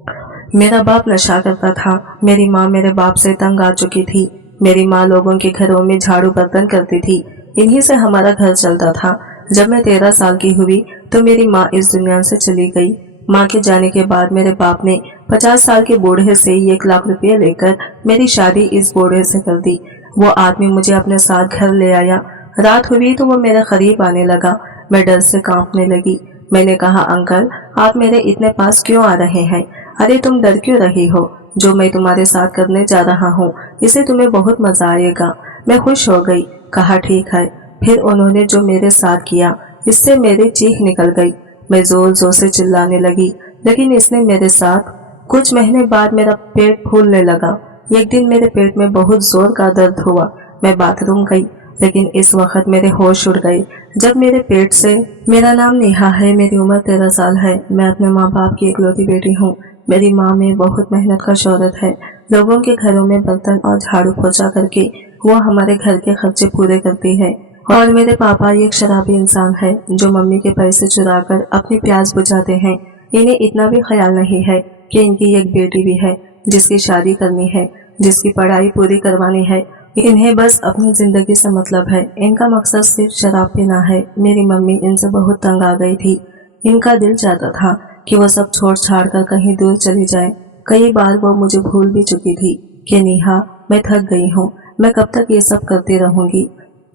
मेरा बाप नशा करता था। मेरी माँ मेरे बाप से तंग आ चुकी थी। मेरी माँ लोगों के घरों में झाड़ू बर्तन करती थी। इन्हीं से हमारा घर चलता था। जब मैं 13 साल की हुई तो मेरी माँ इस दुनिया से चली गई। माँ के जाने के बाद मेरे बाप ने 50 साल के बूढ़े से 1 लाख रुपए लेकर मेरी शादी इस बूढ़े से कर दी। वो आदमी मुझे अपने साथ घर ले आया। रात हुई तो वो मेरे करीब आने लगा। मैं डर से कांपने लगी। मैंने कहा, अंकल आप मेरे इतने पास क्यों आ रहे हैं? अरे तुम डर क्यों रही हो? जो मैं तुम्हारे साथ करने जा रहा हूँ इसे तुम्हें बहुत मजा आएगा। मैं खुश हो गई। कहा ठीक है। फिर उन्होंने जो मेरे साथ किया इससे मेरी चीख निकल गई। मैं जोर जोर से चिल्लाने लगी, लेकिन इसने मेरे साथ। कुछ महीने बाद मेरा पेट फूलने लगा। एक दिन मेरे पेट में बहुत जोर का दर्द हुआ। मैं बाथरूम गई, लेकिन इस वक्त मेरे होश उड़ गए जब मेरे पेट से। मेरा नाम नेहा है। मेरी उम्र 13 साल है। मैं अपने माँ बाप की इकलौती बेटी हूँ। मेरी माँ में बहुत मेहनत का शौहरत है। लोगों के घरों में बर्तन और झाड़ू पोछा करके वो हमारे घर के खर्चे पूरे करती है। और मेरे पापा एक शराबी इंसान है जो मम्मी के पैसे चुरा कर अपनी प्यास बुझाते हैं। इन्हें इतना भी ख्याल नहीं है कि इनकी एक बेटी भी है जिसकी शादी करनी है, जिसकी पढ़ाई पूरी करवानी है। इन्हें बस अपनी जिंदगी से मतलब है। इनका मकसद सिर्फ शराब पीना है। मेरी मम्मी इनसे बहुत तंग आ गई थी। इनका दिल चाहता था कि वो सब छोड़ छाड़ कर कहीं दूर चली जाए। कई बार वो मुझे भूल भी चुकी थी कि नेहा मैं थक गई हूँ, मैं कब तक ये सब करती रहूंगी।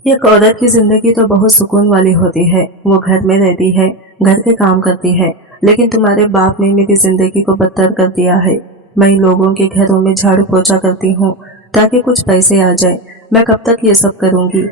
एक औरत की जिंदगी तो बहुत सुकून वाली होती है। वो घर में रहती है, घर के काम करती है, लेकिन तुम्हारे बाप ने मेरी जिंदगी को बदतर कर दिया है। मैं लोगों के घरों में झाड़ू पोछा करती हूँ ताकि कुछ पैसे आ जाए। मैं कब तक ये सब करूंगी?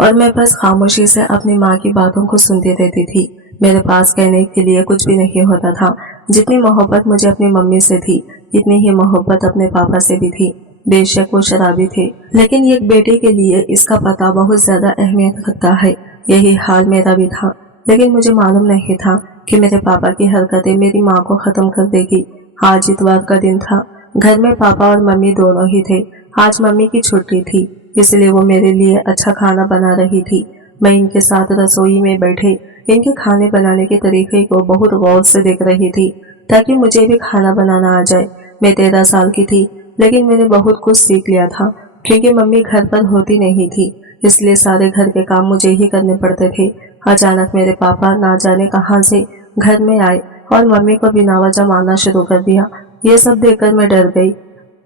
और मैं बस खामोशी से अपनी माँ की बातों को सुनती रहती थी। मेरे पास कहने के लिए कुछ भी नहीं होता था। जितनी मोहब्बत मुझे अपनी मम्मी से थी, इतनी ही मोहब्बत अपने पापा से भी थी। बेशक वो शराबी थे, लेकिन एक बेटे के लिए इसका पता बहुत ज्यादा अहमियत रखता है। यही हाल मेरा भी था, लेकिन मुझे मालूम नहीं था कि मेरे पापा की हरकतें मेरी माँ को खत्म कर देगी। आज इतवार का दिन था। घर में पापा और मम्मी दोनों ही थे। आज मम्मी की छुट्टी थी, इसलिए वो मेरे लिए अच्छा खाना बना रही थी। मैं इनके साथ रसोई में बैठे इनके खाने बनाने के तरीके को बहुत गौर से देख रही थी ताकि मुझे भी खाना बनाना आ जाए। मैं 13 साल की थी, लेकिन मैंने बहुत कुछ सीख लिया था क्योंकि मम्मी घर पर होती नहीं थी, इसलिए सारे घर के काम मुझे ही करने पड़ते थे। अचानक मेरे पापा ना जाने कहां से घर में आए और मम्मी को बिना वजह मारना शुरू कर दिया। ये सब देखकर मैं डर गई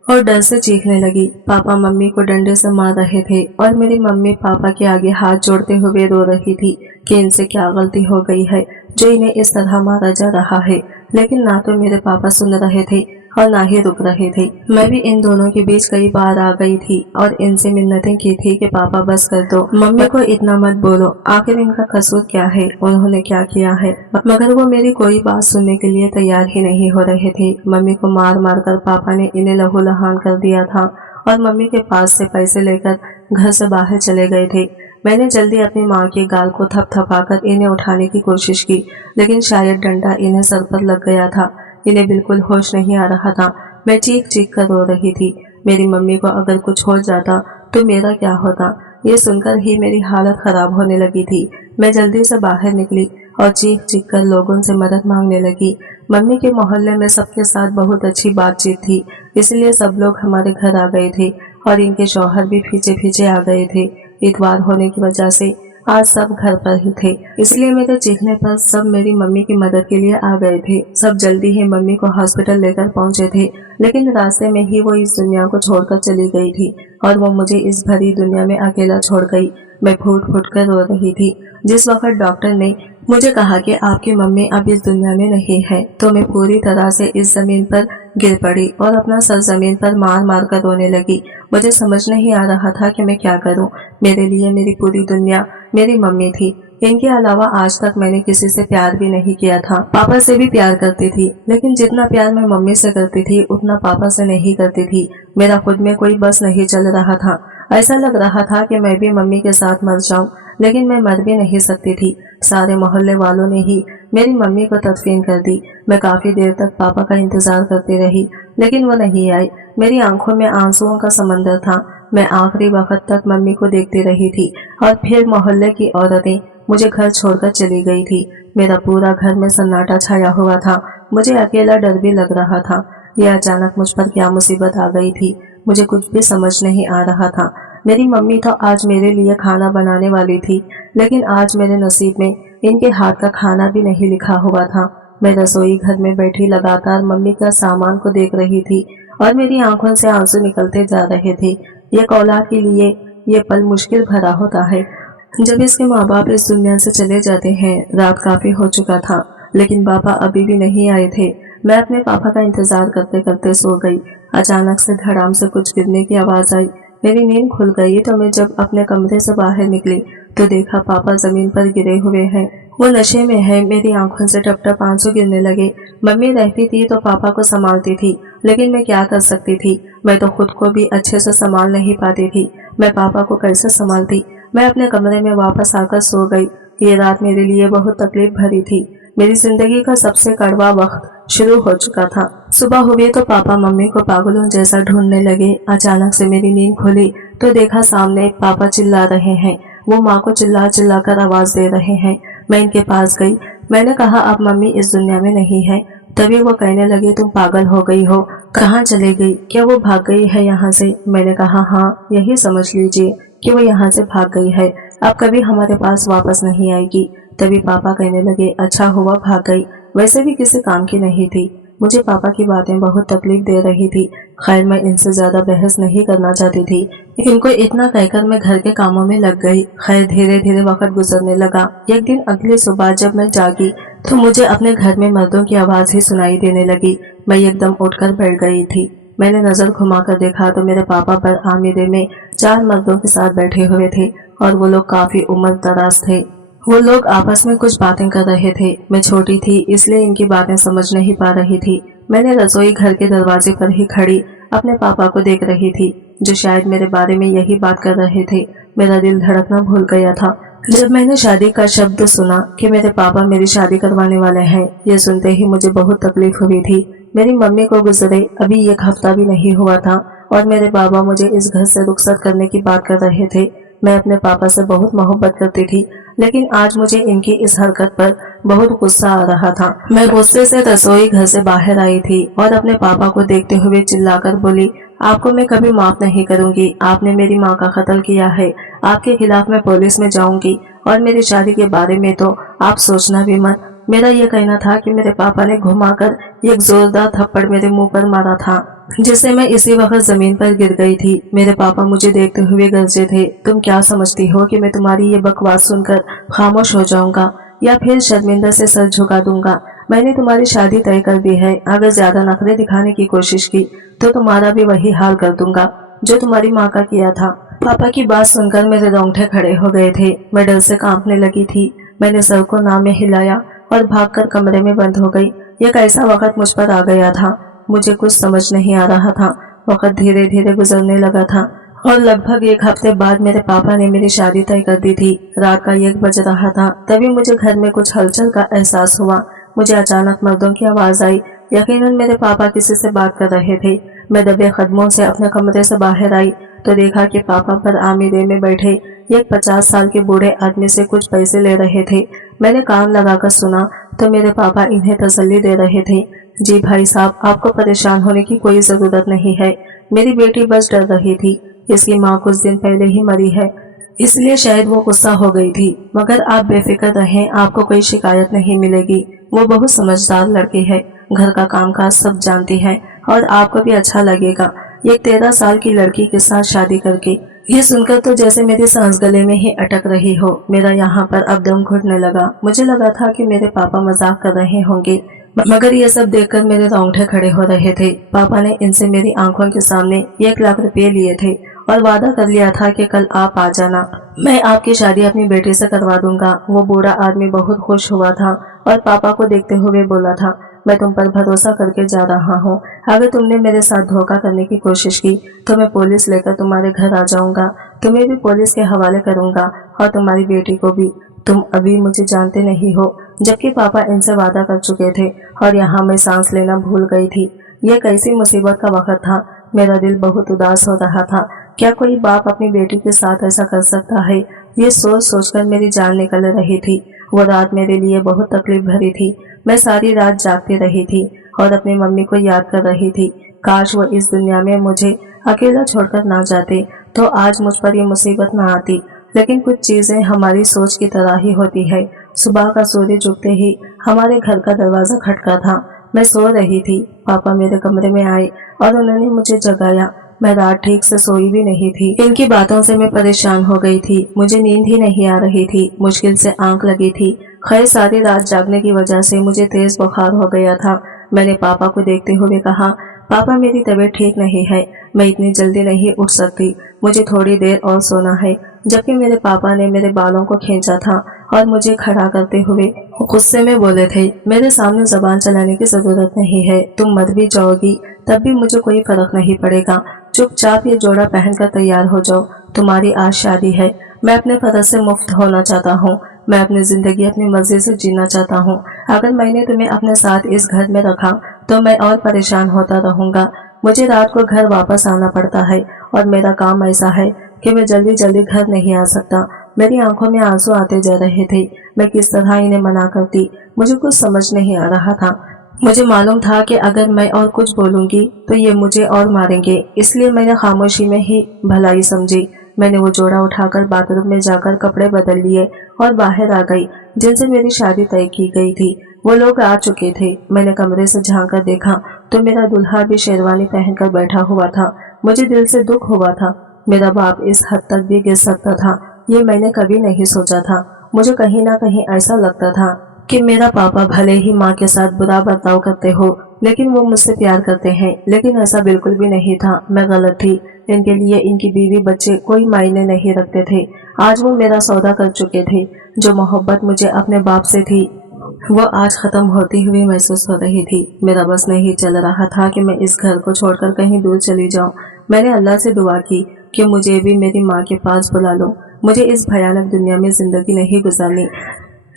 और डर से चीखने लगी। पापा मम्मी को डंडे से मार रहे थे और मेरी मम्मी पापा के आगे हाथ जोड़ते हुए रो रही थी कि इनसे क्या गलती हो गई है जो इन्हें इस तरह मारा जा रहा है। लेकिन ना तो मेरे पापा सुन रहे थे और ना ही रुक रहे थे। मैं भी इन दोनों के बीच कई बार आ गई थी और इनसे मिन्नतें की थी कि पापा बस कर दो, मम्मी को इतना मत बोलो, आखिर इनका कसूर क्या है, उन्होंने क्या किया है। मगर वो मेरी कोई बात सुनने के लिए तैयार ही नहीं हो रहे थे। मम्मी को मार मार कर पापा ने इन्हें लहूलुहान कर दिया था और मम्मी के पास से पैसे लेकर घर से बाहर चले गए थे। मैंने जल्दी अपनी माँ के गाल को थपथपाकर इन्हें उठाने की कोशिश की, लेकिन शायद डंडा इन्हें सर पर लग गया था। इन्हें बिल्कुल होश नहीं आ रहा था। मैं चीख चीख कर रो रही थी। मेरी मम्मी को अगर कुछ हो जाता तो मेरा क्या होता, ये सुनकर ही मेरी हालत खराब होने लगी थी। मैं जल्दी से बाहर निकली और चीख चीख कर लोगों से मदद मांगने लगी। मम्मी के मोहल्ले में सबके साथ बहुत अच्छी बातचीत थी, इसलिए सब लोग हमारे घर आ गए थे और इनके शौहर भी पीछे पीछे आ गए थे। इतवार होने की वजह से आज सब घर पर ही थे, इसलिए मेरे चीखने पर सब मेरी मम्मी की मदद के लिए आ गए थे। सब जल्दी ही मम्मी को हॉस्पिटल लेकर पहुंचे थे, लेकिन रास्ते में ही वो इस दुनिया को छोड़कर चली गई थी और वो मुझे इस भरी दुनिया में अकेला छोड़ गई। मैं फूट फूट कर रो रही थी। जिस वक्त डॉक्टर ने मुझे कहा कि आपकी मम्मी अब इस दुनिया में नहीं है, तो मैं पूरी तरह से इस जमीन पर गिर पड़ी और अपना सर जमीन पर मार मार कर रोने लगी। मुझे समझ नहीं आ रहा था कि मैं क्या करूं। मेरे लिए मेरी पूरी दुनिया मेरी मम्मी थी। इनके अलावा आज तक मैंने किसी से प्यार भी नहीं किया था। पापा से भी प्यार करती थी, लेकिन जितना प्यार मैं मम्मी से करती थी उतना पापा से नहीं करती थी। मेरा खुद में कोई बस नहीं चल रहा था। ऐसा लग रहा था कि मैं भी मम्मी के साथ मर जाऊं, लेकिन मैं मर भी नहीं सकती थी। सारे मोहल्ले वालों ने ही मेरी मम्मी को तदफीन कर दी। मैं काफी देर तक पापा का इंतजार करती रही, लेकिन वो नहीं आए। मेरी आंखों में आंसुओं का समंदर था। मैं आखिरी वक्त तक मम्मी को देखती रही थी और फिर मोहल्ले की औरतें मुझे घर छोड़कर चली गई थी। मेरा पूरा घर में सन्नाटा छाया हुआ था। मुझे अकेला डर भी लग रहा था। यह अचानक मुझ पर क्या मुसीबत आ गई थी, मुझे कुछ भी समझ नहीं आ रहा था। मेरी मम्मी तो आज मेरे लिए खाना बनाने वाली थी, लेकिन आज मेरे नसीब में इनके हाथ का खाना भी नहीं लिखा हुआ था। मैं रसोई घर में बैठी लगातार मम्मी का सामान को देख रही थी और मेरी आंखों से आंसू निकलते जा रहे थे। एक औलाद के लिए ये पल मुश्किल भरा होता है जब इसके माँ बाप इस दुनिया से चले जाते हैं। रात काफी हो चुका था, लेकिन पापा अभी भी नहीं आए थे। मैं अपने पापा का इंतजार करते करते सो गई। अचानक से धड़ाम से कुछ गिरने की आवाज आई। मेरी नींद खुल गई तो मैं जब अपने कमरे से बाहर निकली तो देखा पापा जमीन पर गिरे हुए हैं। वो नशे में है। मेरी आंखों से टप टप आंसू गिरने लगे। मम्मी रहती थी तो पापा को संभालती थी, लेकिन मैं क्या कर सकती थी। मैं तो खुद को भी अच्छे से संभाल नहीं पाती थी, मैं पापा को कैसे संभालती। मैं अपने कमरे में वापस आकर सो गई। ये रात मेरे लिए बहुत तकलीफ भरी थी। मेरी जिंदगी का सबसे कड़वा वक्त शुरू हो चुका था। सुबह हुई तो पापा मम्मी को पागलों जैसा ढूंढने लगे। अचानक से मेरी नींद खुली तो देखा सामने पापा चिल्ला रहे हैं। वो माँ को चिल्ला चिल्ला कर आवाज दे रहे हैं। मैं इनके पास गई। मैंने कहा अब मम्मी इस दुनिया में नहीं है। तभी वो कहने लगे तुम पागल हो गई हो, कहाँ चली गई, क्या वो भाग गई है यहाँ से। मैंने कहा हाँ, यही समझ लीजिए कि वो यहाँ से भाग गई है, अब कभी हमारे पास वापस नहीं आएगी। तभी पापा कहने लगे अच्छा हुआ भाग गई, वैसे भी किसी काम की नहीं थी। मुझे पापा की बातें बहुत तकलीफ दे रही थी। खैर मैं इनसे ज्यादा बहस नहीं करना चाहती थी। इनको इतना कहकर मैं घर के कामों में लग गई। खैर धीरे धीरे वक्त गुजरने लगा। एक दिन अगली सुबह जब मैं जागी तो मुझे अपने घर में मर्दों की आवाज ही सुनाई देने लगी। मैं एकदम उठकर बैठ गई थी। मैंने नजर घुमाकर देखा तो मेरे पापा पर आमिरे में 4 मर्दों के साथ बैठे हुए थे और वो लोग काफी उम्र दराज थे। वो लोग आपस में कुछ बातें कर रहे थे। मैं छोटी थी इसलिए इनकी बातें समझ नहीं पा रही थी। मैंने रसोई घर के दरवाजे पर ही खड़ी अपने पापा को देख रही थी, जो शायद मेरे बारे में यही बात कर रहे थे। मेरा दिल धड़कना भूल गया था जब मैंने शादी का शब्द सुना कि मेरे पापा मेरी शादी करवाने वाले हैं। ये सुनते ही मुझे बहुत तकलीफ हुई थी। मेरी मम्मी को गुजरे अभी 1 हफ्ता भी नहीं हुआ था और मेरे बाबा मुझे इस घर से रुखसत करने की बात कर रहे थे। मैं अपने पापा से बहुत मोहब्बत करती थी, लेकिन आज मुझे इनकी इस हरकत पर बहुत गुस्सा आ रहा था। मैं गुस्से से रसोई घर से बाहर आई थी और अपने पापा को देखते हुए चिल्लाकर बोली आपको मैं कभी माफ नहीं करूंगी। आपने मेरी माँ का कत्ल किया है। आपके खिलाफ मैं पुलिस में जाऊंगी और मेरी शादी के बारे में तो आप सोचना भी मत। मेरा ये कहना था कि मेरे पापा ने घुमाकर एक जोरदार थप्पड़ मेरे मुंह पर मारा था, जिससे मैं इसी वक्त जमीन पर गिर गई थी। मेरे पापा मुझे देखते हुए गरजे थे तुम क्या समझती हो कि मैं तुम्हारी ये बकवास सुनकर खामोश हो जाऊंगा या फिर शर्मिंदा से सर झुका दूंगा। मैंने तुम्हारी शादी तय कर दी है। अगर ज्यादा नखरे दिखाने की कोशिश की तो तुम्हारा भी वही हाल कर दूंगा जो तुम्हारी माँ का किया था। पापा की बात सुनकर मेरे रोंगटे खड़े हो गए थे। मैं डर से कांपने लगी थी। मैंने सर को नाव में हिलाया और भागकर कमरे में बंद हो गई। एक ऐसा वक्त मुझ पर आ गया था, मुझे कुछ समझ नहीं आ रहा था। वक्त धीरे धीरे गुजरने लगा था और लगभग 1 हफ्ते बाद मेरे पापा ने मेरी शादी तय कर दी थी। रात का 1 बज रहा था। तभी मुझे घर में कुछ हलचल का एहसास हुआ। मुझे अचानक मर्दों की आवाज आई। यकीनन मेरे पापा किसी से बात कर रहे थे। मैं दबे कदमों से अपने कमरे से बाहर आई तो देखा कि पापा पर आमिरे में बैठे एक 50 साल के बूढ़े आदमी से कुछ पैसे ले रहे थे। मैंने कान लगाकर सुना तो मेरे पापा इन्हें तसल्ली दे रहे थे। जी भाई साहब, आपको परेशान होने की कोई जरूरत नहीं है। मेरी बेटी बस डर रही थी। इसकी माँ कुछ दिन पहले ही मरी है, इसलिए शायद वो गुस्सा हो गई थी। मगर आप बेफिक्र रहें, आपको कोई शिकायत नहीं मिलेगी। वो बहुत समझदार लड़की है, घर का कामकाज सब जानती है और आपको भी अच्छा लगेगा एक 13 साल की लड़की के साथ शादी करके। ये सुनकर तो जैसे मेरी सांस गले में ही अटक रही हो। मेरा यहाँ पर अब दम घुटने लगा। मुझे लगा था कि मेरे पापा मजाक कर रहे होंगे, मगर ये सब देखकर मेरे रोंगटे खड़े हो रहे थे। पापा ने इनसे मेरी आंखों के सामने 1 लाख रुपए लिए थे और वादा कर लिया था कि कल आप आ जाना, मैं आपकी शादी अपनी बेटी से करवा दूंगा। वो बूढ़ा आदमी बहुत खुश हुआ था और पापा को देखते हुए बोला था मैं तुम पर भरोसा करके जा रहा हूँ। अगर तुमने मेरे साथ धोखा करने की कोशिश की तो मैं पुलिस लेकर तुम्हारे घर आ जाऊंगा। तुम्हें भी पुलिस के हवाले करूंगा और तुम्हारी बेटी को भी। तुम अभी मुझे जानते नहीं हो, जबकि पापा इनसे वादा कर चुके थे और यहाँ मैं सांस लेना भूल गई थी। यह कैसी मुसीबत का वक्त था। मेरा दिल बहुत उदास हो रहा था। क्या कोई बाप अपनी बेटी के साथ ऐसा कर सकता है? ये सोच सोचकर मेरी जान निकल रही थी वो रात मेरे लिए बहुत तकलीफ भरी थी। मैं सारी रात जागती रही थी और अपनी मम्मी को याद कर रही थी। काश वो इस दुनिया में मुझे अकेला छोड़कर ना जाते तो आज मुझ पर ये मुसीबत ना आती। लेकिन कुछ चीजें हमारी सोच की तरह ही होती है। सुबह का सूरज उगते ही हमारे घर का दरवाजा खटका था। मैं सो रही थी। पापा मेरे कमरे में आए और उन्होंने मुझे जगाया। मैं रात ठीक से सोई भी नहीं थी। इनकी बातों से मैं परेशान हो गई थी। मुझे नींद ही नहीं आ रही थी। मुश्किल से आंख लगी थी। खैर सारी रात जागने की वजह से मुझे तेज बुखार हो गया था। मैंने पापा को देखते हुए कहा, पापा मेरी तबीयत ठीक नहीं है, मैं इतनी जल्दी नहीं उठ सकती, मुझे थोड़ी देर और सोना है। जबकि मेरे पापा ने मेरे बालों को खींचा था और मुझे खड़ा करते हुए गुस्से में बोले थे, मेरे सामने जबान चलाने की जरूरत नहीं है, तुम मर भी जाओगी तब भी मुझे कोई फर्क नहीं पड़ेगा। चुपचाप ये जोड़ा पहनकर तैयार हो जाओ, तुम्हारी आज शादी है। मैं अपने फर्ज से मुफ्त होना चाहता हूँ। मैं अपनी जिंदगी अपनी मर्जी से जीना चाहता हूँ। अगर मैंने तुम्हें अपने साथ इस घर में रखा तो मैं और परेशान होता रहूंगा। मुझे रात को घर वापस आना पड़ता है और मेरा काम ऐसा है कि मैं जल्दी जल्दी घर नहीं आ सकता। मेरी आंखों में आंसू आते जा रहे थे। मैं किस तरह इन्हें मना करती, मुझे कुछ समझ नहीं आ रहा था। मुझे मालूम था कि अगर मैं और कुछ बोलूंगी तो ये मुझे और मारेंगे, इसलिए मैंने खामोशी में ही भलाई समझी। मैंने वो जोड़ा उठाकर बाथरूम में जाकर कपड़े बदल लिए और बाहर आ गई जिनसे मेरी शादी तय की गई थी। वो लोग आ चुके थे। मैंने कमरे से झांक कर देखा तो मेरा दूल्हा भी शेरवानी पहनकर बैठा हुआ था। मुझे दिल से दुख हुआ था। मेरा बाप इस हद तक भी गिर सकता था, ये मैंने कभी नहीं सोचा था। मुझे कहीं ना कहीं ऐसा लगता था कि मेरा पापा भले ही माँ के साथ बुरा बर्ताव करते हो लेकिन वो मुझसे प्यार करते हैं। लेकिन ऐसा बिल्कुल भी नहीं था। मैं गलत थी। इनके लिए इनकी बीवी बच्चे कोई मायने नहीं रखते थे। आज वो मेरा सौदा कर चुके थे। जो मोहब्बत मुझे अपने बाप से थी वो आज खत्म होती हुई महसूस हो रही थी। मेरा बस नहीं चल रहा था कि मैं इस घर को छोड़कर कहीं दूर चली जाऊं। मैंने अल्लाह से दुआ की कि मुझे भी मेरी माँ के पास बुला लो। मुझे इस भयानक दुनिया में जिंदगी नहीं गुजारनी।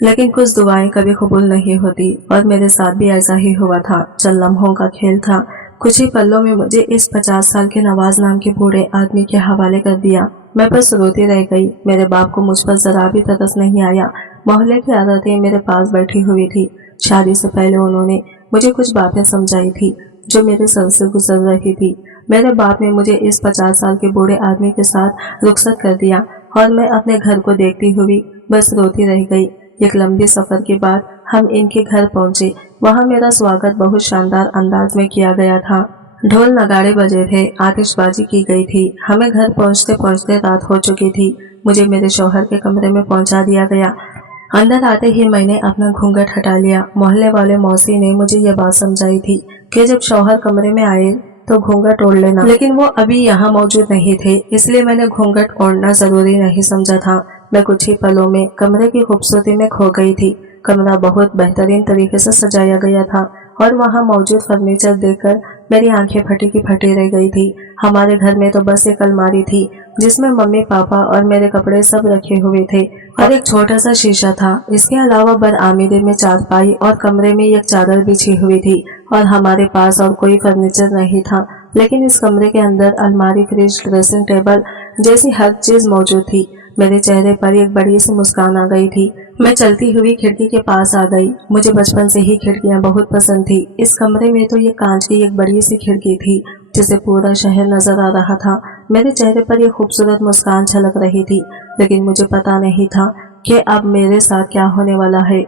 लेकिन कुछ दुआएं कभी कबूल नहीं होती और मेरे साथ भी ऐसा ही हुआ था। चंद लम्हों का खेल था। कुछ ही पलों में मुझे इस 50 साल के नवाज नाम के बूढ़े आदमी के हवाले कर दिया। मैं बस रोती रह गई। मेरे बाप को मुझ पर जरा भी तरस नहीं आया। मोहल्ले की आदतें मेरे पास बैठी हुई थी। शादी से पहले उन्होंने मुझे कुछ बातें समझाई थी जो मेरे सर से गुजर रही थी। मेरे बाप ने मुझे इस 50 साल के बूढ़े आदमी के साथ रुखसत कर दिया और मैं अपने घर को देखती हुई बस रोती रह गई। एक लंबी सफर के बाद हम इनके घर पहुंचे। वहां मेरा स्वागत बहुत शानदार अंदाज में किया गया था। ढोल नगाड़े बजे थे, आतिशबाजी की गई थी। हमें घर पहुंचते पहुंचते रात हो चुकी थी। मुझे मेरे शौहर के कमरे में पहुंचा दिया गया। अंदर आते ही मैंने अपना घूंघट हटा लिया। मोहल्ले वाले मौसी ने मुझे ये बात समझाई थी कि जब शौहर कमरे में आए तो घूंघट ओढ़ लेना, लेकिन वो अभी यहाँ मौजूद नहीं थे, इसलिए मैंने घूंघट ओढ़ना जरूरी नहीं समझा था। मैं कुछ ही पलों में कमरे की खूबसूरती में खो गई थी। कमरा बहुत बेहतरीन तरीके से सजाया गया था और वहाँ मौजूद फर्नीचर देखकर मेरी आंखें फटी की फटी रह गई थी। हमारे घर में तो बस एक अलमारी थी जिसमें मम्मी पापा और मेरे कपड़े सब रखे हुए थे और एक छोटा सा शीशा था। इसके अलावा बरआमदे में चारपाई और कमरे में एक चादर बिछी हुई थी और हमारे पास और कोई फर्नीचर नहीं था। लेकिन इस कमरे के अंदर अलमारी, फ्रिज, ड्रेसिंग टेबल जैसी हर चीज मौजूद थी। मेरे चेहरे पर एक बड़ी सी मुस्कान आ गई थी। मैं चलती हुई खिड़की के पास आ गई। मुझे बचपन से ही खिड़कियां बहुत पसंद थी। इस कमरे में तो ये कांच की एक बड़ी सी खिड़की थी जिसे पूरा शहर नजर आ रहा था। मेरे चेहरे पर यह खूबसूरत मुस्कान छलक रही थी, लेकिन मुझे पता नहीं था कि अब मेरे साथ क्या होने वाला है।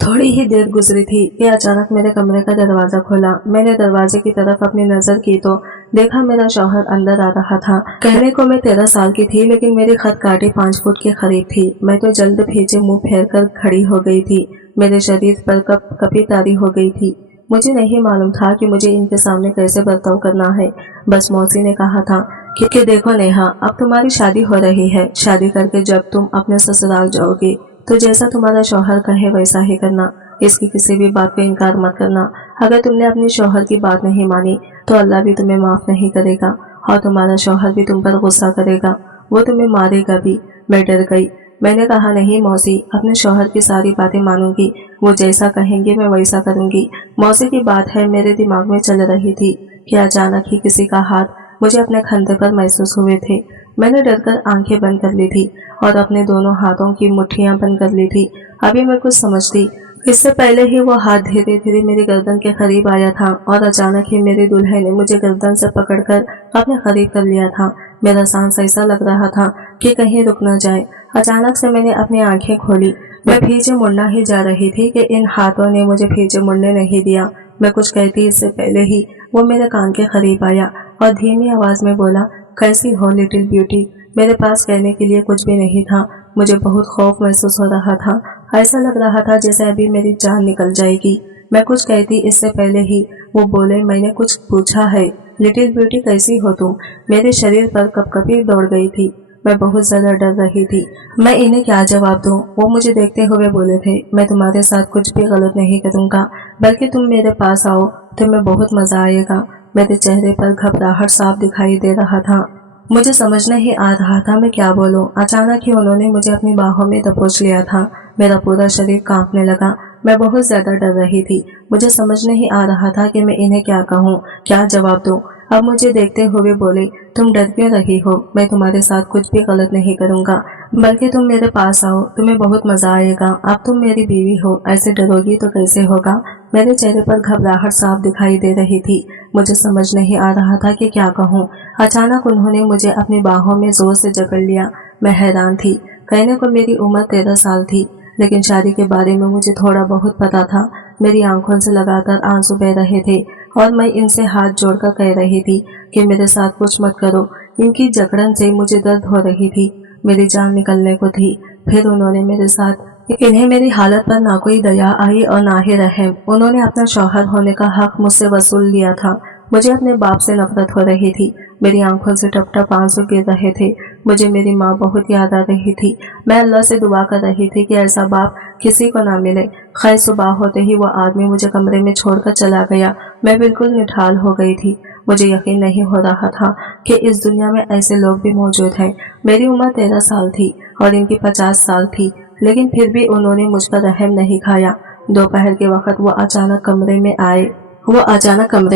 थोड़ी ही देर गुजरी थी कि अचानक मेरे कमरे का दरवाजा खुला। मैंने दरवाजे की तरफ अपनी नजर की तो देखा मेरा शौहर अंदर आ रहा था। कहने को मैं 13 साल की थी, लेकिन मेरी खत काटी 5 फुट के करीब थी। मैं तो जल्द भेजे मुंह फेर कर खड़ी हो गई थी। मेरे शरीर पर कपी तारी हो गई थी। मुझे नहीं मालूम था कि मुझे इनके सामने कैसे बर्ताव करना है। बस मौसी ने कहा था कि देखो नेहा, अब तुम्हारी शादी हो रही है। शादी करके जब तुम अपने ससुराल जाओगी तो जैसा तुम्हारा शौहर कहे वैसा ही करना। इसकी किसी भी बात को इनकार मत करना। अगर तुमने अपने शौहर की बात नहीं मानी तो अल्लाह भी तुम्हें माफ नहीं करेगा और तुम्हारा शौहर भी तुम पर गुस्सा करेगा, वो तुम्हें मारेगा भी। मैं डर गई। मैंने कहा नहीं मौसी, अपने शौहर की सारी बातें मानूंगी, वो जैसा कहेंगे मैं वैसा करूंगी। मौसी की बात है मेरे दिमाग में चल रही थी कि अचानक ही किसी का हाथ मुझे अपने कंधे पर महसूस हुए थे। मैंने डरकर आंखें बंद कर ली थी और अपने दोनों हाथों की मुट्ठियां बंद कर ली थी। अभी मैं कुछ समझती इससे पहले ही वो हाथ धीरे धीरे मेरी गर्दन के करीब आया था और अचानक ही मेरी दुल्हन ने मुझे गर्दन से पकड़कर अपने करीब कर लिया था। मेरा सांस ऐसा लग रहा था कि कहीं रुक न जाए। अचानक से मैंने अपनी आंखें खोली। मैं पीछे मुड़ना ही जा रही थी कि इन हाथों ने मुझे पीछे मुड़ने नहीं दिया। मैं कुछ कहती इससे पहले ही वो मेरे कान के करीब आया और धीमी आवाज में बोला, कैसी हो लिटिल ब्यूटी। मेरे पास कहने के लिए कुछ भी नहीं था। मुझे बहुत खौफ महसूस हो रहा था। ऐसा लग रहा था जैसे अभी मेरी जान निकल जाएगी। मैं कुछ कहती इससे पहले ही वो बोले, मैंने कुछ पूछा है, लिटिल ब्यूटी कैसी हो तुम। मेरे शरीर पर कपकपी दौड़ गई थी। मैं बहुत ज्यादा डर रही थी। मैं इन्हें क्या जवाब दूं? वो मुझे देखते हुए बोले थे, मैं तुम्हारे साथ कुछ भी गलत नहीं करूंगा, बल्कि तुम मेरे पास आओ, तुम्हें बहुत मजा आएगा। मेरे चेहरे पर घबराहट साफ दिखाई दे रहा था। मुझे समझ नहीं आ रहा था मैं क्या बोलूं। अचानक ही उन्होंने मुझे अपनी बाहों में दबोच लिया था। मेरा पूरा शरीर कांपने लगा। मैं बहुत ज्यादा डर रही थी। मुझे समझ नहीं आ रहा था कि मैं इन्हें क्या कहूँ, क्या जवाब दूं। अब मुझे देखते हुए बोले, तुम डर क्यों रही हो? मैं तुम्हारे साथ कुछ भी गलत नहीं करूंगा, बल्कि तुम मेरे पास आओ, तुम्हें बहुत मजा आएगा। अब तुम मेरी बीवी हो, ऐसे डरोगी तो कैसे होगा। मेरे चेहरे पर घबराहट साफ दिखाई दे रही थी। मुझे समझ नहीं आ रहा था कि क्या कहूँ। अचानक उन्होंने मुझे अपनी बाहों में जोर से जकड़ लिया। मैं हैरान थी। कहने को मेरी उम्र 13 साल थी, लेकिन शादी के बारे में मुझे थोड़ा बहुत पता था। मेरी आंखों से लगातार आंसू बह रहे थे और मैं इनसे हाथ जोड़कर कह रही थी कि मेरे साथ कुछ मत करो। इनकी जकड़न से मुझे दर्द हो रही थी। मेरी जान निकलने को थी। फिर उन्होंने मेरे साथ इन्हें मेरी हालत पर ना कोई दया आई और ना ही रहम। उन्होंने अपना शौहर होने का हक मुझसे वसूल लिया था। मुझे अपने बाप से नफरत हो रही थी। मेरी आंखों से टप टप आंसू गिर रहे थे। मुझे मेरी माँ बहुत याद आ रही थी। मैं अल्लाह से दुआ कर रही थी कि ऐसा बाप किसी को ना मिले। खैर सुबह होते ही वो आदमी मुझे कमरे में छोड़कर चला गया। मैं बिल्कुल निठाल हो गई थी। मुझे यकीन नहीं हो रहा था कि इस दुनिया में ऐसे लोग भी मौजूद हैं। मेरी उम्र 13 साल थी और इनकी 50 साल थी, लेकिन फिर भी उन्होंने मुझ पर रहम नहीं खाया। दोपहर के वक्त वो अचानक कमरे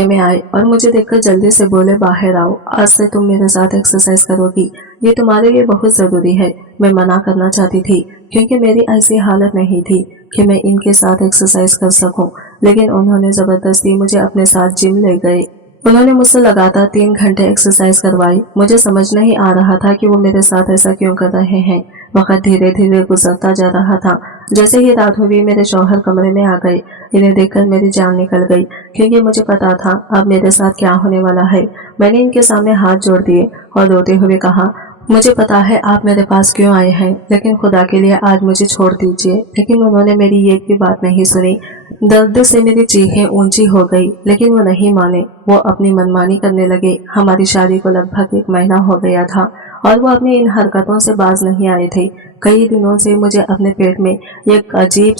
में आए और मुझे देखकर जल्दी से बोले, बाहर आओ, आज से तुम मेरे साथ एक्सरसाइज करोगी, ये तुम्हारे लिए बहुत जरूरी है। मैं मना करना चाहती थी क्योंकि मेरी ऐसी हालत नहीं थी कि मैं इनके साथ एक्सरसाइज कर सकूं, लेकिन उन्होंने जबरदस्ती मुझे अपने साथ जिम ले गए। उन्होंने मुझसे लगातार 3 घंटे एक्सरसाइज करवाई। मुझे समझ नहीं आ रहा था कि वो मेरे साथ ऐसा क्यों कर रहे हैं। वक्त धीरे धीरे गुजरता जा रहा था। जैसे ही रात हुई मेरे शौहर कमरे में आ गए। इन्हें देखकर मेरी जान निकल गई, क्योंकि मुझे पता था अब मेरे साथ क्या होने वाला है। मैंने इनके सामने हाथ जोड़ दिए और रोते हुए कहा, मुझे पता है आप मेरे पास क्यों आए हैं, लेकिन खुदा के लिए आज मुझे छोड़ दीजिए। लेकिन उन्होंने मेरी एक भी बात नहीं सुनी। दर्द से मेरी चीखें ऊंची हो गई, लेकिन वो नहीं माने। वो अपनी मनमानी करने लगे। हमारी शादी को लगभग 1 महीना हो गया था और वो अपनी इन हरकतों से बाज नहीं आए थे। कई दिनों से मुझे अपने पेट में एक अजीब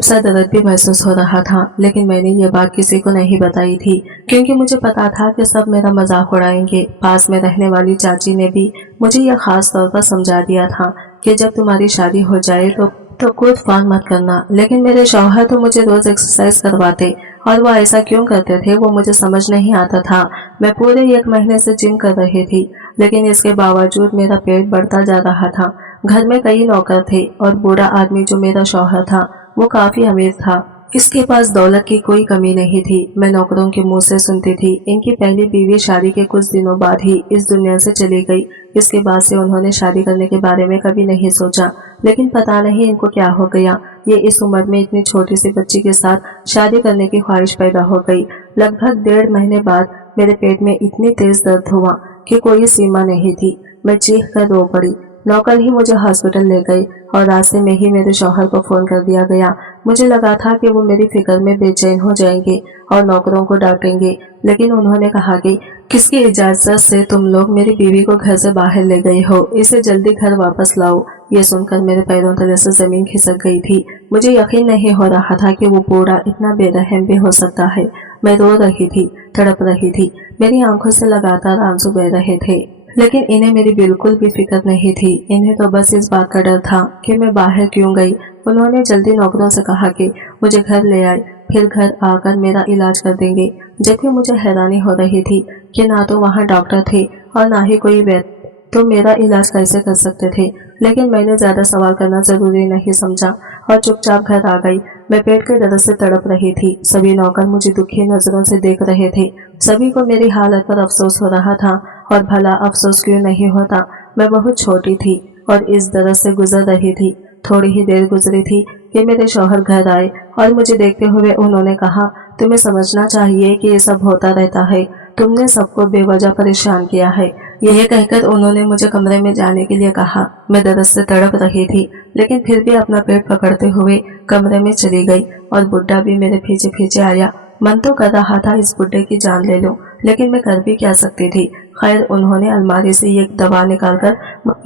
सा दर्द भी महसूस हो रहा था, लेकिन मैंने ये बात किसी को नहीं बताई थी, क्योंकि मुझे पता था कि सब मेरा मजाक उड़ाएंगे। पास में रहने वाली चाची ने भी मुझे यह खास तौर पर समझा दिया था कि जब तुम्हारी शादी हो जाए तो खुद फोन मत करना। लेकिन मेरे शौहर तो मुझे रोज एक्सरसाइज करवाते और वो ऐसा क्यों करते थे वो मुझे समझ नहीं आता था। मैं पूरे 1 महीने से जिम कर रही थी, लेकिन इसके बावजूद मेरा पेट बढ़ता जा रहा था। घर में कई नौकर थे और बूढ़ा आदमी जो मेरा शौहर था वो काफी अमीर था। इसके पास दौलत की कोई कमी नहीं थी। मैं नौकरों के मुंह से सुनती थी, इनकी पहली बीवी शादी के कुछ दिनों बाद ही इस दुनिया से चली गई। इसके बाद से उन्होंने शादी करने के बारे में कभी नहीं सोचा, लेकिन पता नहीं इनको क्या हो गया। ये इस उम्र में इतनी छोटी सी बच्ची के साथ शादी करने की ख्वाहिश पैदा हो गई। लगभग 1.5 महीने बाद मेरे पेट में इतनी तेज दर्द हुआ कि कोई सीमा नहीं थी। मैं चीख कर रो पड़ी। नौकर ही मुझे हॉस्पिटल ले गए और रास्ते में ही मेरे शौहर को फोन कर दिया गया। मुझे लगा था कि वो मेरी फिक्र में बेचैन हो जाएंगे और नौकरों को डांटेंगे, लेकिन उन्होंने कहा कि किसकी इजाजत से तुम लोग मेरी बीवी को घर से बाहर ले गए हो, इसे जल्दी घर वापस लाओ। ये सुनकर मेरे पैरों तले से जमीन खिसक गई थी। मुझे यकीन नहीं हो रहा था कि वो बूढ़ा इतना बेरहम भी हो सकता है। मैं रो रही थी, तड़प रही थी। मेरी आंखों से लगातार आंसू बह रहे थे, लेकिन इन्हें मेरी बिल्कुल भी फिक्र नहीं थी। इन्हें तो बस इस बात का डर था कि मैं बाहर क्यों गई। उन्होंने जल्दी नौकरों से कहा कि मुझे घर ले आए, फिर घर आकर मेरा इलाज कर देंगे। जबकि मुझे हैरानी हो रही थी कि ना तो वहाँ डॉक्टर थे और ना ही कोई वैद्य। तुम मेरा इलाज कैसे कर सकते थे, लेकिन मैंने ज्यादा सवाल करना जरूरी नहीं समझा और चुपचाप घर आ गई। मैं पेट के दर्द से तड़प रही थी। सभी नौकर मुझे दुखी नजरों से देख रहे थे। सभी को मेरी हालत पर अफसोस हो रहा था, और भला अफसोस क्यों नहीं होता। मैं बहुत छोटी थी और इस दर्द से गुजर रही थी। थोड़ी ही देर गुजरी थी कि मेरे शौहर घर आए और मुझे देखते हुए उन्होंने कहा, तुम्हें समझना चाहिए कि ये सब होता रहता है, तुमने सबको बेवजह परेशान किया है। यह कहकर उन्होंने मुझे कमरे में जाने के लिए कहा। मैं दर्द से तड़प रही थी, लेकिन फिर भी अपना पेट पकड़ते हुए कमरे में चली गई और बुड्ढा भी मेरे पीछे पीछे आया। मन तो कर रहा था इस बुड्ढे की जान ले लूं, लेकिन मैं कर भी क्या सकती थी। खैर, उन्होंने अलमारी से एक दवा निकालकर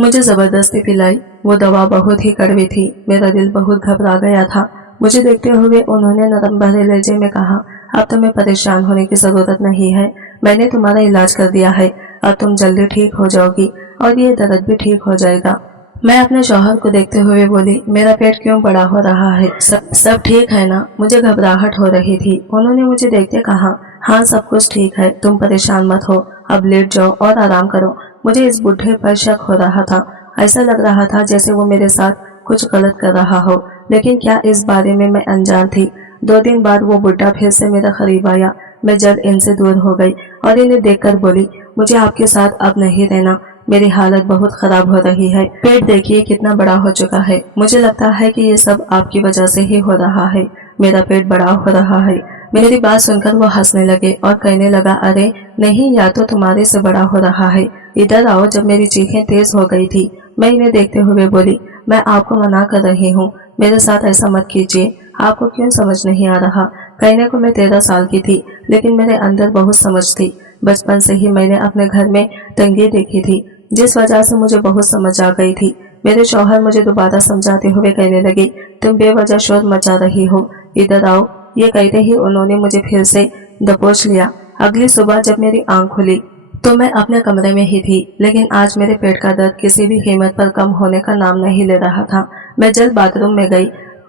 मुझे जबरदस्ती पिलाई। वो दवा बहुत ही कड़वी थी। मेरा दिल बहुत घबरा गया था। मुझे देखते हुए उन्होंने नरम भरे लहजे में कहा, अब तुम्हें परेशान होने की जरूरत नहीं है, मैंने तुम्हारा इलाज कर दिया है, अब तुम जल्दी ठीक हो जाओगी और ये दर्द भी ठीक हो जाएगा। मैं अपने शौहर को देखते हुए बोली, मेरा पेट क्यों बड़ा हो रहा है, सब ठीक है ना? मुझे घबराहट हो रही थी। उन्होंने मुझे देखते कहा, हाँ सब कुछ ठीक है, तुम परेशान मत हो, अब लेट जाओ और आराम करो। मुझे इस बुढ़े पर शक हो रहा था। ऐसा लग रहा था जैसे वो मेरे साथ कुछ गलत कर रहा हो, लेकिन क्या इस बारे में मैं अनजान थी। 2 दिन बाद वो बुढ़ा फिर से मेरे करीब आया। मैं जल्द इनसे दूर हो गई और इन्हें देखकर बोली, मुझे आपके साथ अब नहीं रहना, मेरी हालत बहुत खराब हो रही है। पेट देखिए कितना बड़ा हो चुका है। मुझे लगता है कि ये सब आपकी वजह से ही हो रहा है। मेरा पेट बड़ा हो रहा है। मेरी बात सुनकर वो हंसने लगे और कहने लगा, अरे नहीं, या तो तुम्हारे से बड़ा हो रहा है, इधर आओ। जब मेरी चीखें तेज हो गई थी, मैं इन्हें देखते हुए बोली, मैं आपको मना कर रही हूँ, मेरे साथ ऐसा मत कीजिए। आपको क्यों समझ नहीं आ रहा? कहने को मैं 13 साल की थी, लेकिन मेरे अंदर बहुत समझ थी। बचपन से ही मैंने अपने घर में तंगी देखी थी, जिस वजह से मुझे बहुत समझ आ गई थी। मेरे शौहर मुझे दोबारा समझाते हुए कहने लगे, तुम बेवजह शोर मचा रही हो, इधर आओ। ये कहते ही उन्होंने मुझे फिर से दबोच लिया। अगली सुबह जब मेरी आंख खुली तो मैं अपने कमरे में ही थी, लेकिन आज मेरे पेट का दर्द किसी भी कीमत पर कम होने का नाम नहीं ले रहा था। मैं जल्द बाथरूम में गई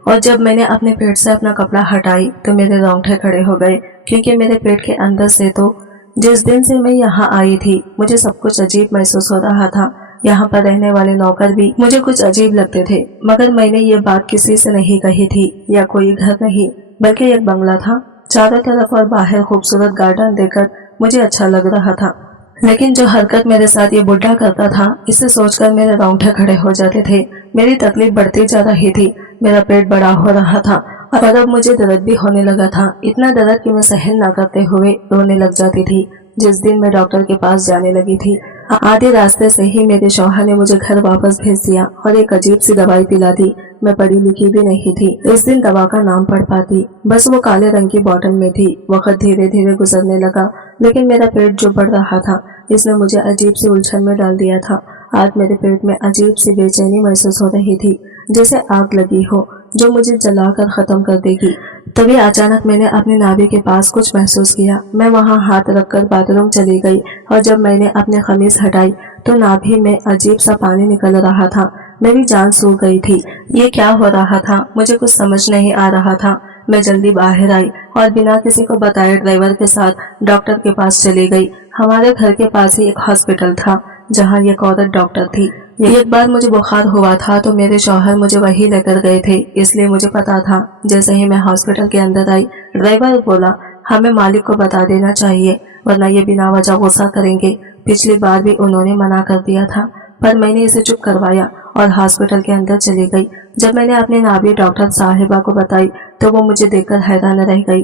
और जब मैंने अपने पेट से अपना कपड़ा हटाई तो मेरे रोंगटे खड़े हो गए, क्योंकि मेरे पेट के अंदर से तो जिस दिन से मैं यहाँ आई थी मुझे सब कुछ अजीब महसूस हो रहा था। यहाँ पर रहने वाले नौकर भी मुझे कुछ अजीब लगते थे, मगर मैंने ये बात किसी से नहीं कही थी। या कोई घर नहीं, बल्कि एक बंगला था। चारों तरफ और बाहर खूबसूरत गार्डन देखकर मुझे अच्छा लग रहा था, लेकिन जो हरकत मेरे साथ ये बुढ़ा करता था, इसे सोचकर मेरे रोंगटे खड़े हो जाते थे। मेरी तकलीफ बढ़ती जा रही थी, मेरा पेट बड़ा हो रहा था और अब मुझे दर्द भी होने लगा था। इतना दर्द कि मैं सहन न करते हुए रोने लग जाती थी। जिस दिन मैं डॉक्टर के पास जाने लगी थी, आधे रास्ते से ही मेरे शौहर ने मुझे घर वापस भेज दिया और एक अजीब सी दवाई पिला दी। मैं पढ़ी लिखी भी नहीं थी, इस दिन दवा का नाम पढ़ पाती, बस वो काले रंग की बोतल में थी। वक्त धीरे धीरे गुजरने लगा, लेकिन मेरा पेट जो बढ़ रहा था, इसने मुझे अजीब सी उलझन में डाल दिया था। आज मेरे पेट में अजीब सी बेचैनी महसूस हो रही थी, जैसे आग लगी हो जो मुझे जलाकर खत्म कर देगी। तभी अचानक मैंने अपनी नाभि के पास कुछ महसूस किया। मैं वहां हाथ रखकर बाथरूम चली गई और जब मैंने अपनी कमीज हटाई तो नाभि में अजीब सा पानी निकल रहा था। मेरी जान सूख गई थी। ये क्या हो रहा था, मुझे कुछ समझ नहीं आ रहा था। मैं जल्दी बाहर आई और बिना किसी को बताए ड्राइवर के साथ डॉक्टर के पास चली गई। हमारे घर के पास ही एक हॉस्पिटल था जहाँ एक औरत डॉक्टर थी। एक बार मुझे बुखार हुआ था तो मेरे शौहर मुझे वही लेकर गए थे, इसलिए मुझे पता था। जैसे ही मैं हॉस्पिटल के अंदर आई, ड्राइवर बोला, हमें मालिक को बता देना चाहिए, वरना ये बिना वजह गुस्सा करेंगे। पिछली बार भी उन्होंने मना कर दिया था, पर मैंने इसे चुप करवाया और हॉस्पिटल के अंदर चली गई। जब मैंने अपनी नाभि डॉक्टर साहिबा को बताई तो वो मुझे देखकर हैरान रह गई।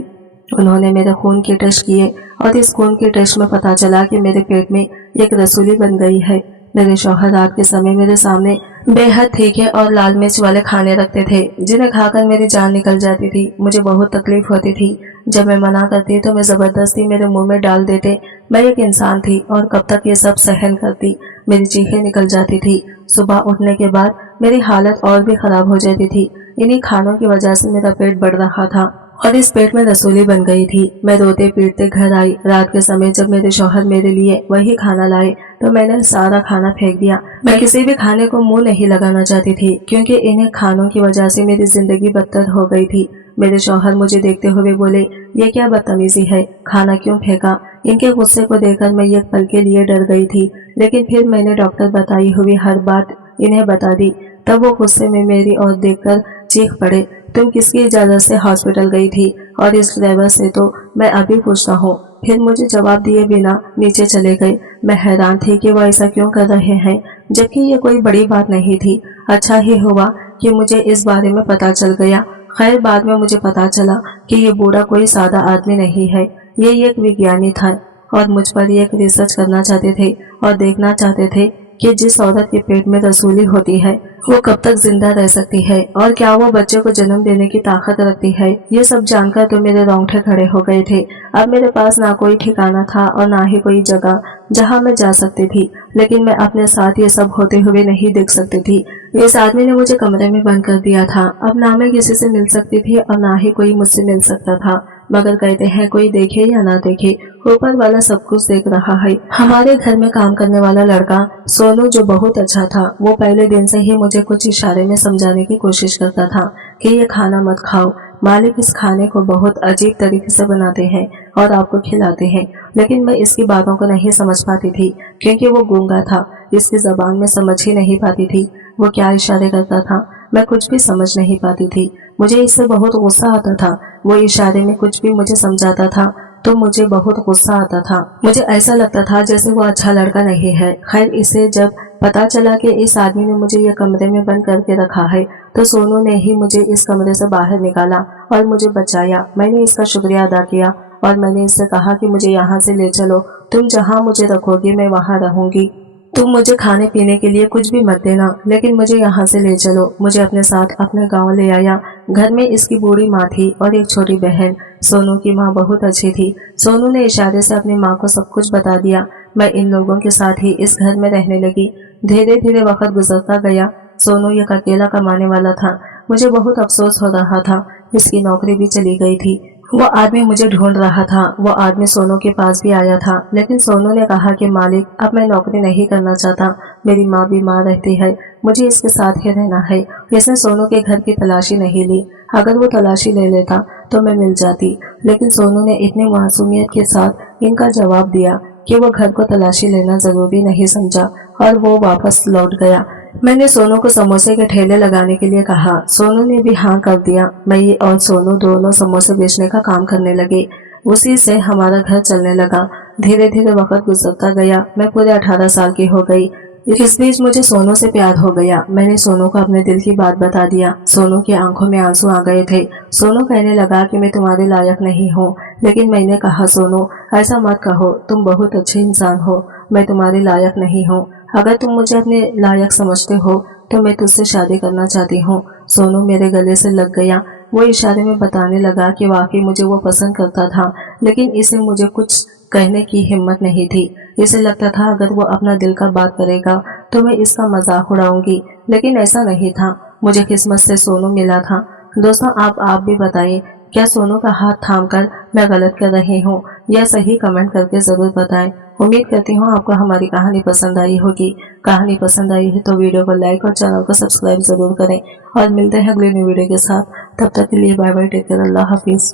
उन्होंने मेरे खून के टेस्ट किए और इस खून के टेस्ट में पता चला कि मेरे पेट में एक रसूली बन गई है। मेरे शौहर रात के समय मेरे सामने बेहद तीखे और लाल मिर्च वाले खाने रखते थे, जिन्हें खाकर मेरी जान निकल जाती थी। मुझे बहुत तकलीफ होती थी। जब मैं मना करती तो मैं जबरदस्ती मेरे मुंह में डाल देते। मैं एक इंसान थी और कब तक ये सब सहन करती। मेरी चीखें निकल जाती थी। सुबह उठने के बाद मेरी हालत और भी खराब हो जाती थी। इन्हीं खानों की वजह से मेरा पेट बढ़ रहा था और इस पेट में रसूली बन गई थी। मैं रोते पीटते घर आई। रात के समय जब मेरे शौहर मेरे लिए वही खाना लाए तो मैंने सारा खाना फेंक दिया। मैं किसी भी खाने को मुंह नहीं लगाना चाहती थी, क्योंकि इन्हें खानों की वजह से मेरी जिंदगी बदतर हो गई थी। मेरे शौहर मुझे देखते हुए बोले, ये क्या बदतमीजी है, खाना क्यों फेंका। इनके गुस्से को देखकर मैं एक पल के लिए डर गई थी, लेकिन फिर मैंने डॉक्टर बताई हुई हर बात इन्हें बता दी। तब वो गुस्से में मेरी ओर देखकर चीख पड़े, तुम किसकी इजाजत से हॉस्पिटल गई थी, और इस ड्राइवर से तो मैं अभी पूछता हूँ। फिर मुझे जवाब दिए बिना नीचे चले गए। मैं हैरान थी कि वो ऐसा क्यों कर रहे हैं, जबकि ये कोई बड़ी बात नहीं थी। अच्छा ही हुआ कि मुझे इस बारे में पता चल गया। खैर बाद में मुझे पता चला कि ये बूढ़ा कोई सादा आदमी नहीं है, ये एक विज्ञानी था और मुझ पर एक रिसर्च करना चाहते थे और देखना चाहते थे कि जिस औरत के पेट में रसूली होती है वो कब तक जिंदा रह सकती है और क्या वो बच्चे को जन्म देने की ताकत रखती है। ये सब जानकर तो मेरे रोंगटे खड़े हो गए थे। अब मेरे पास ना कोई ठिकाना था और ना ही कोई जगह जहां मैं जा सकती थी, लेकिन मैं अपने साथ ये सब होते हुए नहीं देख सकती थी। इस आदमी ने मुझे कमरे में बंद कर दिया था। अब ना मैं किसी से मिल सकती थी और ना ही कोई मुझसे मिल सकता था, मगर कहते हैं कोई देखे या ना देखे, ऊपर वाला सब कुछ देख रहा है। हमारे घर में काम करने वाला लड़का सोनू जो बहुत अच्छा था, वो पहले दिन से ही मुझे कुछ इशारे में समझाने की कोशिश करता था कि ये खाना मत खाओ, मालिक इस खाने को बहुत अजीब तरीके से बनाते हैं और आपको खिलाते हैं। लेकिन मैं इसकी बातों को नहीं समझ पाती थी क्योंकि वो गूंगा था, इसकी जबान में समझ ही नहीं पाती थी वो क्या इशारे करता था। मैं कुछ भी समझ नहीं पाती थी। मुझे इससे बहुत गुस्सा आता था। वो इशारे में कुछ भी मुझे समझाता था तो मुझे बहुत गुस्सा आता था। मुझे ऐसा लगता था जैसे वो अच्छा लड़का नहीं है। खैर इसे जब पता चला कि इस आदमी ने मुझे ये कमरे में बंद करके रखा है तो सोनू ने ही मुझे इस कमरे से बाहर निकाला और मुझे बचाया। मैंने इसका शुक्रिया अदा किया और मैंने इससे कहा कि मुझे यहाँ से ले चलो, तुम जहाँ मुझे रखोगी मैं वहाँ रहूंगी, तुम मुझे खाने पीने के लिए कुछ भी मत देना, लेकिन मुझे यहाँ से ले चलो। मुझे अपने साथ अपने गांव ले आया। घर में इसकी बूढ़ी माँ थी और एक छोटी बहन। सोनू की माँ बहुत अच्छी थी। सोनू ने इशारे से अपनी माँ को सब कुछ बता दिया। मैं इन लोगों के साथ ही इस घर में रहने लगी। धीरे धीरे वक्त गुजरता गया। सोनू एक अकेला कमाने वाला था। मुझे बहुत अफसोस हो रहा था, इसकी नौकरी भी चली गई थी। वो आदमी मुझे ढूंढ रहा था। वो आदमी सोनू के पास भी आया था, लेकिन सोनू ने कहा कि मालिक अब मैं नौकरी नहीं करना चाहता, मेरी माँ बीमार रहती है, मुझे इसके साथ ही रहना है। इसने सोनू के घर की तलाशी नहीं ली। अगर वो तलाशी ले लेता तो मैं मिल जाती, लेकिन सोनू ने इतनी मासूमियत के साथ इनका जवाब दिया कि वो घर को तलाशी लेना जरूरी नहीं समझा और वो वापस लौट गया। मैंने सोनू को समोसे के ठेले लगाने के लिए कहा। सोनू ने भी हाँ कर दिया। मैं और सोनू दोनों समोसे बेचने का काम करने लगे। उसी से हमारा घर चलने लगा। धीरे धीरे वक्त गुजरता गया। मैं पूरे 18 साल की हो गई। इस बीच मुझे सोनू से प्यार हो गया। मैंने सोनू को अपने दिल की बात बता दिया। सोनू की आंखों में आंसू आ गए थे। सोनू कहने लगा कि मैं तुम्हारे लायक नहीं हूँ, लेकिन मैंने कहा सोनू ऐसा मत कहो, तुम बहुत अच्छे इंसान हो, मैं तुम्हारे लायक नहीं हूँ। अगर तुम मुझे अपने लायक समझते हो तो मैं तुझसे शादी करना चाहती हूँ। सोनू मेरे गले से लग गया। वो इशारे में बताने लगा कि वाकई मुझे वो पसंद करता था, लेकिन इसे मुझे कुछ कहने की हिम्मत नहीं थी। इसे लगता था अगर वो अपना दिल का बात करेगा तो मैं इसका मजाक उड़ाऊंगी, लेकिन ऐसा नहीं था। मुझे किस्मत से सोनू मिला था। दोस्तों आप भी बताइए, क्या सोनू का हाथ थामकर मैं गलत कर रही हूँ या सही? कमेंट करके जरूर बताएं। उम्मीद करती हूँ आपको हमारी कहानी पसंद आई होगी। कहानी पसंद आई है तो वीडियो को लाइक और चैनल को सब्सक्राइब जरूर करें और मिलते हैं अगली न्यू वीडियो के साथ। तब तक के लिए बाय बाय, टेक केयर, अल्लाह हाफिज।